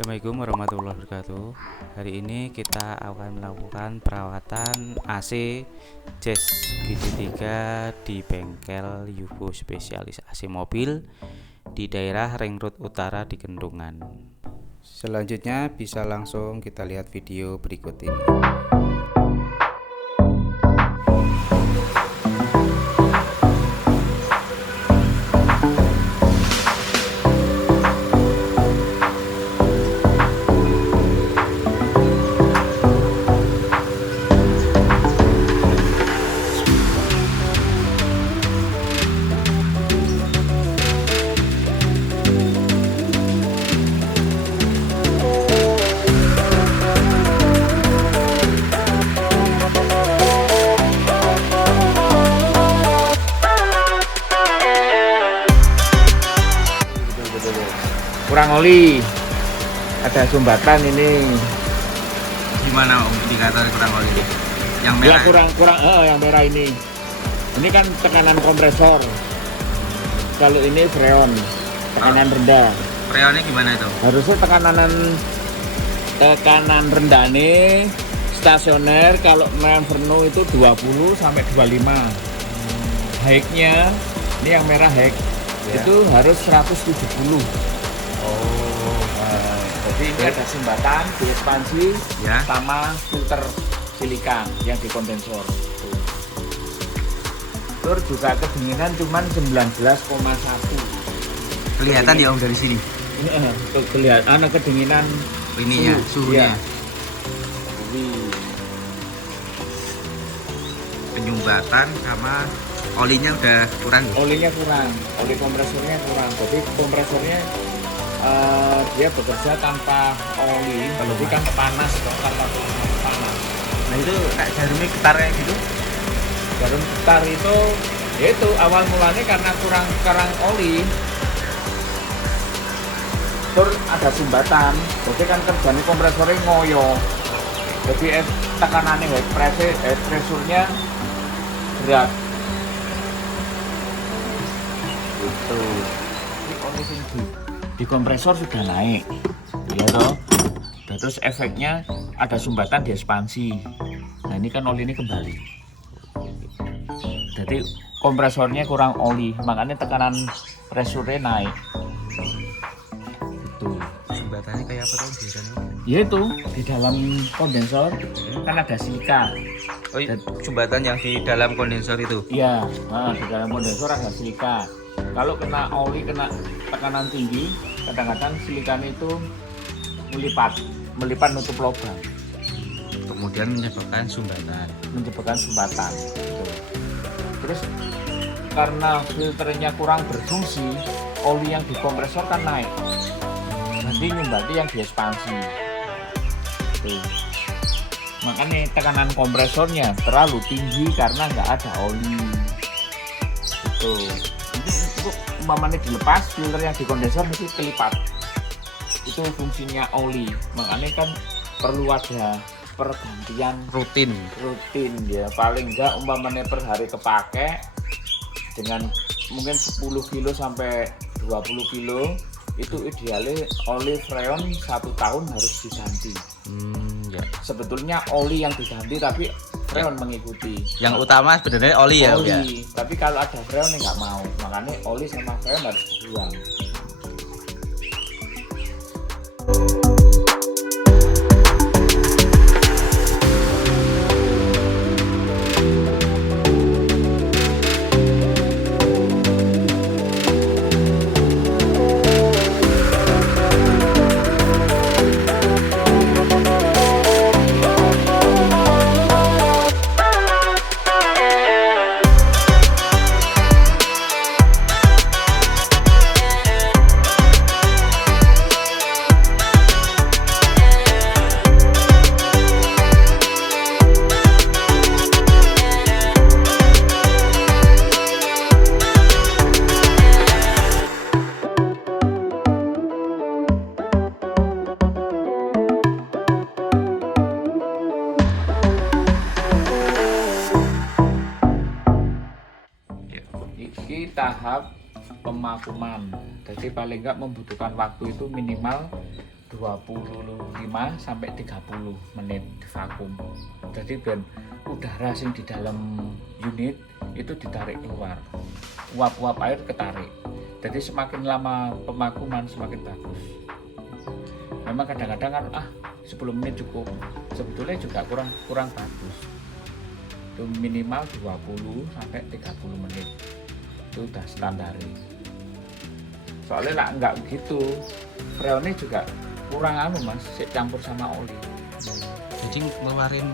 Assalamualaikum warahmatullahi wabarakatuh. Hari ini kita akan melakukan perawatan AC Jazz GT3 di bengkel Yugo Spesialis AC Mobil di daerah Ring Road Utara di Kendungan. Selanjutnya bisa langsung kita lihat video berikut ini. Kurang oli, ada sumbatan ini. Gimana Om indikator kurang oli ini? Yang Ya merah. kurang yang merah ini. Ini kan tekanan kompresor. Kalau ini freon, tekanan rendah. Freonnya gimana itu? Harusnya tekanan rendah nih stasioner, kalau Manverno itu 20 sampai 25. High-nya ini yang merah high. Ya. Itu harus 170. Oh, Jadi ini ada sumbatan di ekspansi ya. sama filter silika yang di kondensor. Terus juga kedinginan cuman 19,1. Kelihatan ya Om dari sini. Ini kelihatan kedinginan Ininya, suhunya. Iya. Penyumbatan sama olinya udah kurang. Olinya kurang, oli kompresornya kurang. Jadi kompresornya dia bekerja tanpa oli, jadi kan panas, tanpa panas. Nah itu kayak jarumnya getar kayak gitu. Jarum getar itu, ya itu awal mulanya karena kurang oli. Terus ada sumbatan, jadi kan kerjanya kompresornya ngoyo. Jadi tekanannya head pressure-nya berat. Itu. Ini oli tinggi. Di kompresor sudah naik, ya toh. Terus efeknya ada sumbatan di ekspansi. Nah ini kan oli ini kembali. Jadi kompresornya kurang oli, makanya tekanan pressure-nya naik. Itu. Sumbatannya kayak apa tuh biasanya? Yaitu di dalam kondensor kan ada silika. Oh, sumbatan yang di dalam kondensor itu. Iya, di dalam kondensor ada silika. Kalau kena oli, kena tekanan tinggi, kadang-kadang silikanya itu melipat nutup lubang, Kemudian menyebabkan sumbatan. sumbatan. Gitu. Terus karena filternya kurang berfungsi, oli yang di kompresor kan naik. Nanti nyumbati yang di ekspansi. Tuh. Makanya tekanan kompresornya terlalu tinggi karena nggak ada oli. Itu umpamanya dilepas, filter yang di kondensor mesti kelipat. Itu fungsinya oli. Makanya kan perlu ada pergantian Rutin. ya. Paling enggak umpamanya per hari kepake dengan mungkin 10 kilo sampai 20 kilo, itu idealnya oli freon 1 tahun harus diganti. Ya. Sebetulnya oli yang diganti tapi freon mengikuti. Yang utama sebenarnya oli ya, Om, ya. Tapi kalau ada freon nggak mau, makanya oli sama freon harus dibuang. tahap pemakuman. Jadi paling nggak membutuhkan waktu itu minimal 25 sampai 30 menit di vakum. Jadi ben udara sing di dalam unit itu ditarik keluar. Uap-uap air ketarik. Jadi semakin lama pemakuman semakin bagus. Memang kadang-kadang kan 10 menit cukup. Sebetulnya juga kurang bagus. Itu minimal 20 sampai 30 menit. Itu udah standar. Soalnya lah enggak begitu. Freonnya juga kurang Mas, campur sama oli. Jadi ngeluarin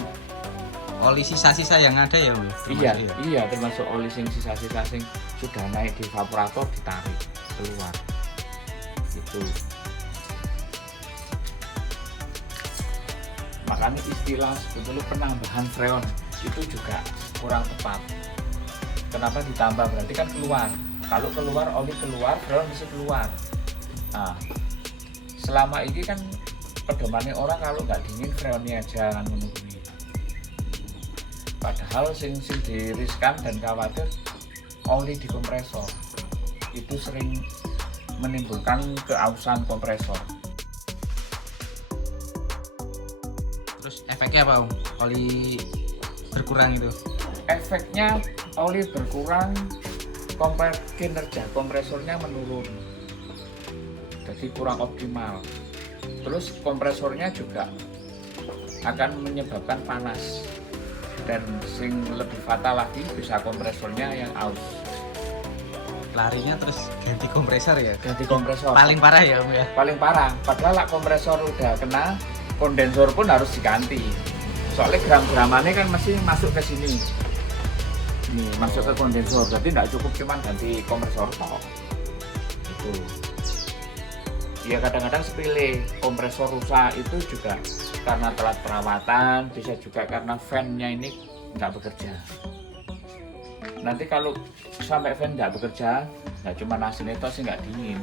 oli sisa-sisa yang ada ya, Bro? Iya, termasuk oli sisa-sisa sudah naik di evaporator ditarik keluar. Gitu. Makanya istilah sebetulnya penambahan freon itu juga kurang tepat. Kenapa ditambah? Berarti kan keluar. Kalau keluar oli keluar, freon bisa keluar. Nah, selama ini kan pedomannya orang kalau nggak dingin freonnya aja kan menunggu. Padahal sing diriskan dan khawatir oli di kompresor itu sering menimbulkan keausan kompresor. Terus efeknya apa, Om? Oli berkurang itu? Efeknya oli berkurang, kinerja kompresornya menurun. Jadi kurang optimal. Terus kompresornya juga akan menyebabkan panas. Dan sing lebih fatal lagi bisa kompresornya yang aus. Larinya terus ganti kompresor ya? Ganti kompresor. Paling parah ya, Om ya? Paling parah. Padahal lah kompresor udah kena, kondensor pun harus diganti. Soalnya gram-gramannya kan masih masuk ke sini. Nih, masuk ke kondensor. Jadi tidak cukup cuman ganti kompresor tok. Itu. Ya kadang-kadang sepele, kompresor rusak itu juga karena telat perawatan, bisa juga karena fan-nya ini nggak bekerja. Nanti kalau sampai fan nggak bekerja, nggak cuma AC itu sih nggak dingin,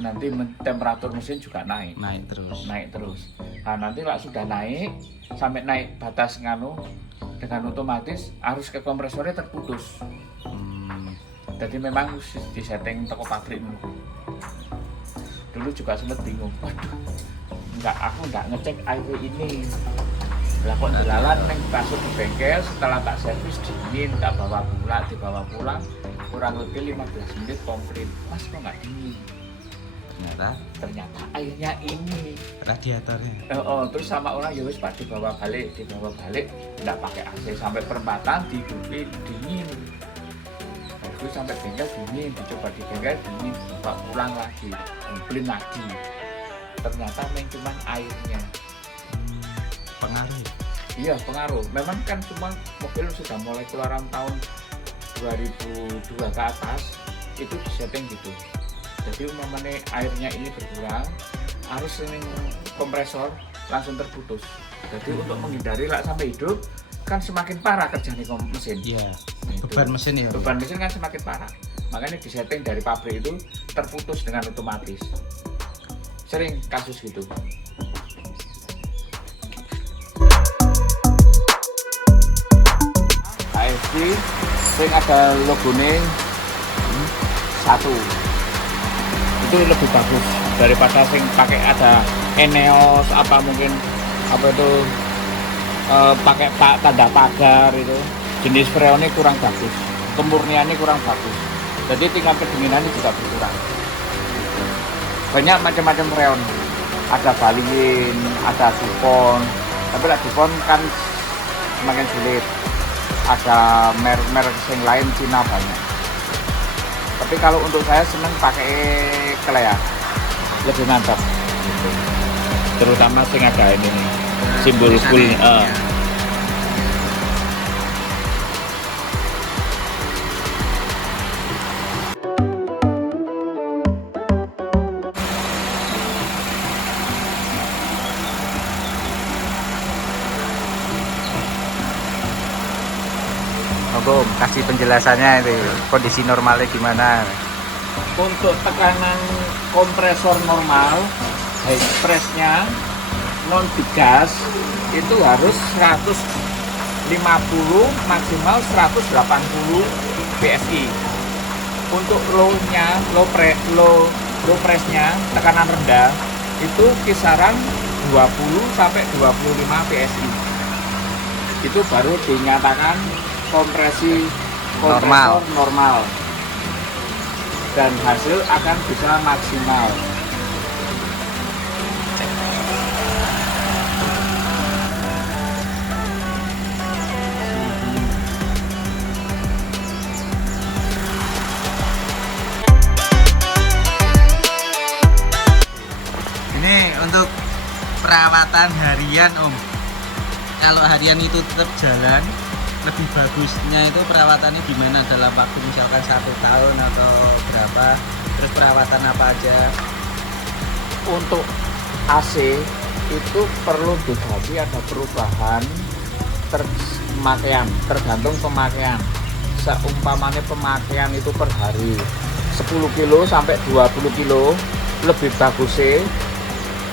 nanti temperatur mesin juga naik terus. Nah nanti lah sudah naik, sampai naik batas dengan otomatis arus ke kompresornya terputus. Jadi memang disetting toko pabrik menunggu. Dulu juga sempat bingung, waduh, aku nggak ngecek air ini. Lah kok jalan neng masuk di bengkel, setelah tak servis dingin, tak dibawa pulang kurang lebih 15 menit komplit. Mas kok nggak dingin? Ternyata airnya ini radiatornya. Terus sama orang ya wis Pak dibawa balik, nggak pakai AC sampai perempatan dihidupin dingin. Itu sampai bengkel dingin, dicoba di bengkel dingin, bawa pulang lagi, komplain lagi. Ternyata cuma airnya. Pengaruh ya? Iya, pengaruh. Memang kan cuma mobil sudah mulai keluaran tahun 2002 ke atas, itu disetting gitu. Jadi umpamanya airnya ini berkurang, arus ini kompresor langsung terputus. Jadi untuk menghindari lah sampai hidup, kan semakin parah kerjanya mesin. Iya. Beban mesin ya. Beban mesin kan semakin parah. Makanya disetting dari pabrik itu terputus dengan otomatis. Sering kasus gitu. AFC sering ada logonya 1. Itu lebih bagus daripada sing pakai ada Eneos pakai tanda pagar itu. Jenis freonnya kurang bagus, kemurniannya kurang bagus, jadi tingkat kedinginannya juga berkurang. Banyak macam-macam freon, ada Valin, ada Dupont, tapi lah Dupont kan semakin sulit. Ada merek yang lain Cina banyak. Tapi kalau untuk saya senang pakai Klea, lebih mantap. Terutama sing ada ini nih, simbol full. Om, kasih penjelasannya itu kondisi normalnya gimana? Untuk tekanan kompresor normal, high pressnya non digas itu harus 150 maksimal 180 PSI. Untuk low pressnya tekanan rendah itu kisaran 20 sampai 25 PSI. Itu baru dinyatakan kompresi kompresor normal. Dan hasil akan bisa maksimal. Ini untuk perawatan harian Om. Kalau harian itu tetap jalan, lebih bagusnya itu perawatannya gimana dalam waktu misalkan 1 tahun atau berapa, terus perawatan apa aja? Untuk AC itu perlu diganti, ada perubahan pemakaian, tergantung pemakaian. Seumpamanya pemakaian itu per hari 10 kilo sampai 20 kilo, lebih bagusnya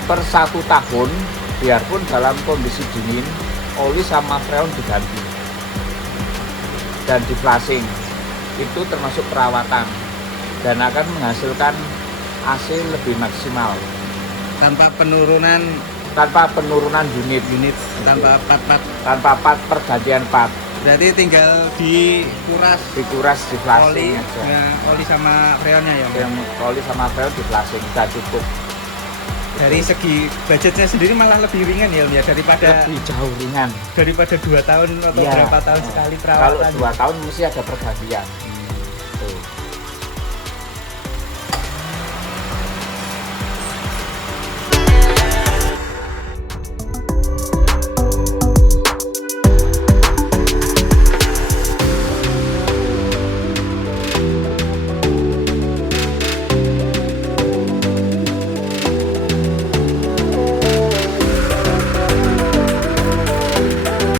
per 1 tahun, biarpun dalam kondisi dingin, oli sama freon diganti dan di flashing. Itu termasuk perawatan dan akan menghasilkan AC lebih maksimal Tanpa penurunan tanpa penurunan unit, tanpa part-part. tanpa part pergantian part, Berarti tinggal dikuras dikuras di oli, flashing aja. oli sama freonnya ya Om? Yang oli sama freon di flashing sudah cukup. Dari segi budgetnya sendiri malah lebih ringan ya Om ya, daripada Lebih jauh ringan. 2 tahun atau Iya. berapa tahun sekali Kalau perawatan. 2 tahun mesti ada pergantian. Tuh.